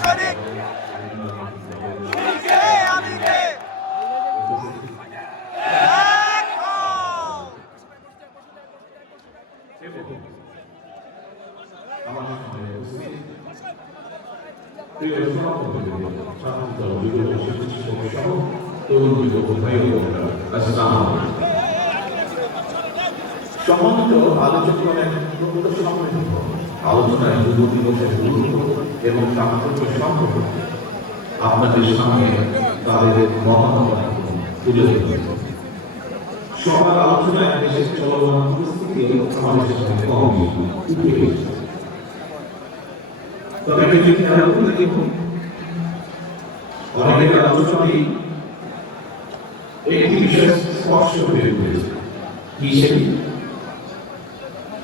সৈনিক আমি কে প্রিয় সভাপতি ছাত্র যুব শিক্ষক সহ তরুণ যুবক ভাই ও বোনেরা, আসসালামু আলাইকুম। সম্মানিত আলোচকগণের প্রত্যক্ষ সম্মানিত আলোচনায় যুব দিবসের গুরুত্ব এবং তাৎপর্য সম্পর্কে আপনাদের সামনে তাদের মতামত তুলে ধরবে। সবার আলোচনায় দেশের চলমান পরিস্থিতি এবং সমাজের সাথে কম উঠে এসেছে। তবে যদি খেয়াল করে দেখুন, অনেকের আলোচনায় একটি বিষয় স্পষ্ট হয়ে উঠেছে। কি সেটি?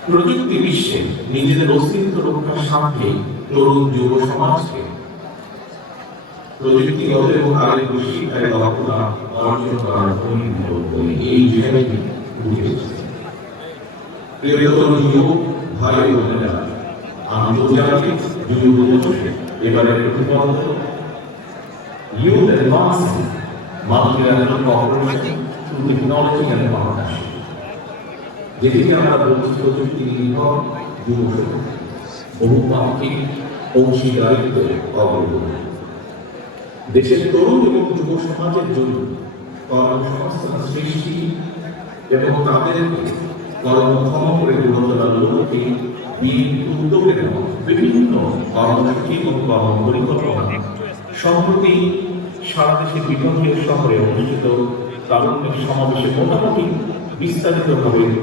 প্রযুক্তি বিশ্বে নিজেদের অস্তিত্ব রক্ষার স্বার্থে তরুণ যুব সমাজকে প্রযুক্তিগত এবং কারিগরি শিক্ষায় দক্ষতা অর্জন করার এই বিষয়টি উঠে এসেছে। প্রিয় তরুণ যুবক ভাই ও বোনেরা, আন্তর্জাতিক যুব দিবসে এবারে প্রতিপাদ্য Youth Advancing Multilateral Cooperation through Technology and Partnership, যেটিকে আমরা বলছি প্রযুক্তি নির্ভর যুব শক্তি, বহুপাক্ষিক অংশীদারিত্বের অগ্রগতি। দেশের তরুণ এবং যুব সমাজের জন্য কর্মসংস্থান সৃষ্টি এবং তাদেরকে কর্মক্ষম করে গড়ে তোলার লক্ষ্যে উদ্যোগে নেওয়া বিভিন্ন কর্মসূচি এবং কর্মপরিকল্পনা সম্প্রতি সারা দেশের বিভিন্ন শহরে অনুষ্ঠিত তারুণ্যের সমাবেশে মোটামুটি বিস্তারিতভাবে